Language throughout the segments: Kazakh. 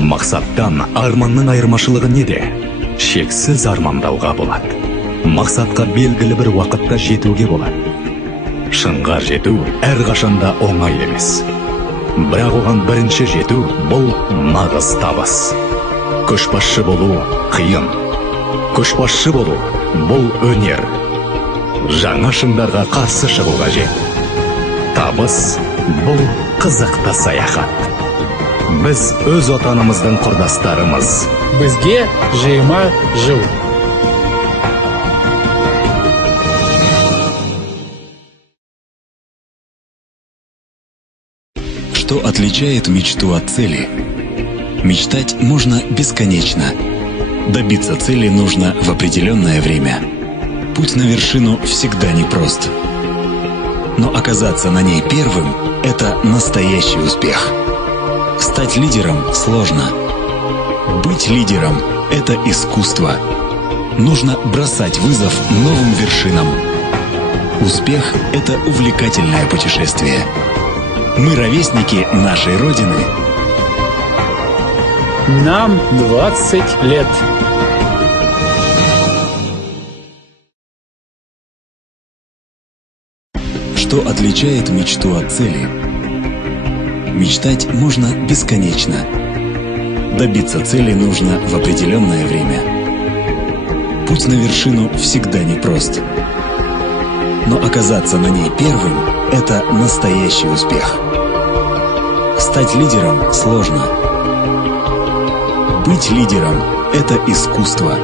Мақсаттан арманның айырмашылығы неде? Шексіз армандауға болады. Мақсатқа белгілі бір уақытта жетуге болады. Шыңға жету әрқашанда оңай емес. Бірақ оған бірінші жету бұл нағыз табыс. Көшбасшы болу қиын. Көшбасшы болу бұл өнер. Жаңа шыңдарға қарсы шығу қажет. Табыс бұл қызықты саяхат. Біз өз отанымыздың құрдастарымыз. Бізге жиырма жыл. Что отличает мечту от цели? Мечтать можно бесконечно. Добиться цели нужно в определенное время. Путь на вершину всегда непрост. Но оказаться на ней первым – это настоящий успех. Стать лидером сложно. Быть лидером – это искусство. Нужно бросать вызов новым вершинам. Успех – это увлекательное путешествие. Мы ровесники нашей Родины. Нам 20 лет. Что отличает мечту от цели? Мечтать можно бесконечно. Добиться цели нужно в определенное время. Путь на вершину всегда непрост. Но оказаться на ней первым – это настоящий успех. Стать лидером сложно. Быть лидером – это искусство.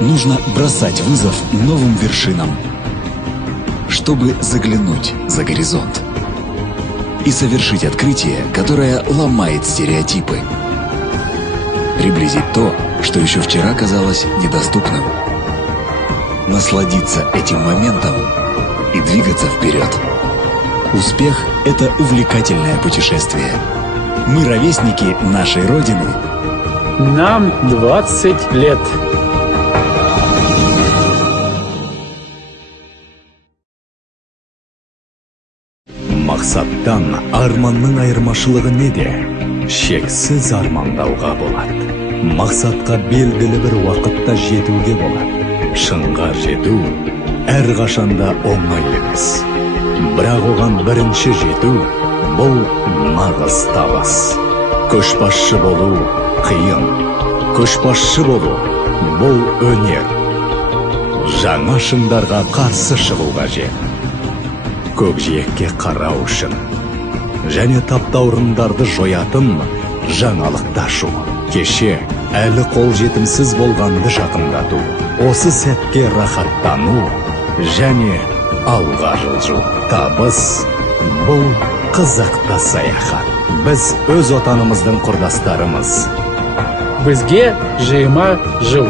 Нужно бросать вызов новым вершинам, чтобы заглянуть за горизонт и совершить открытие, которое ломает стереотипы. Приблизить то, что еще вчера казалось недоступным. Насладиться этим моментом и двигаться вперед. Успех – это увлекательное путешествие. Мы ровесники нашей Родины. Нам 20 лет. Мақсаттан арманның айырмашылығы неде? Шексіз армандауға болады. Мақсатқа белгілі бір уақытта жетуге болады. Шыңға жету әрқашанда оңай емес. Бірақ оған бірінші жету бұл нағыз табыс. Көшбасшы болу қиын. Көшбасшы болу бұл өнер. Жаңа шыңдарға қарсы шығу қажет. Көкжиекке қарау үшін және таптаурындарды жоятын жаңалықты ашу. Кеше әлі қол жетімсіз болғанды жақындату. Осы сәтке рахаттану және алға жылжу. Табыс бұл қызықты саяхат. Біз өз отанымыздың құрдастарымыз. Бізге жиырма жыл.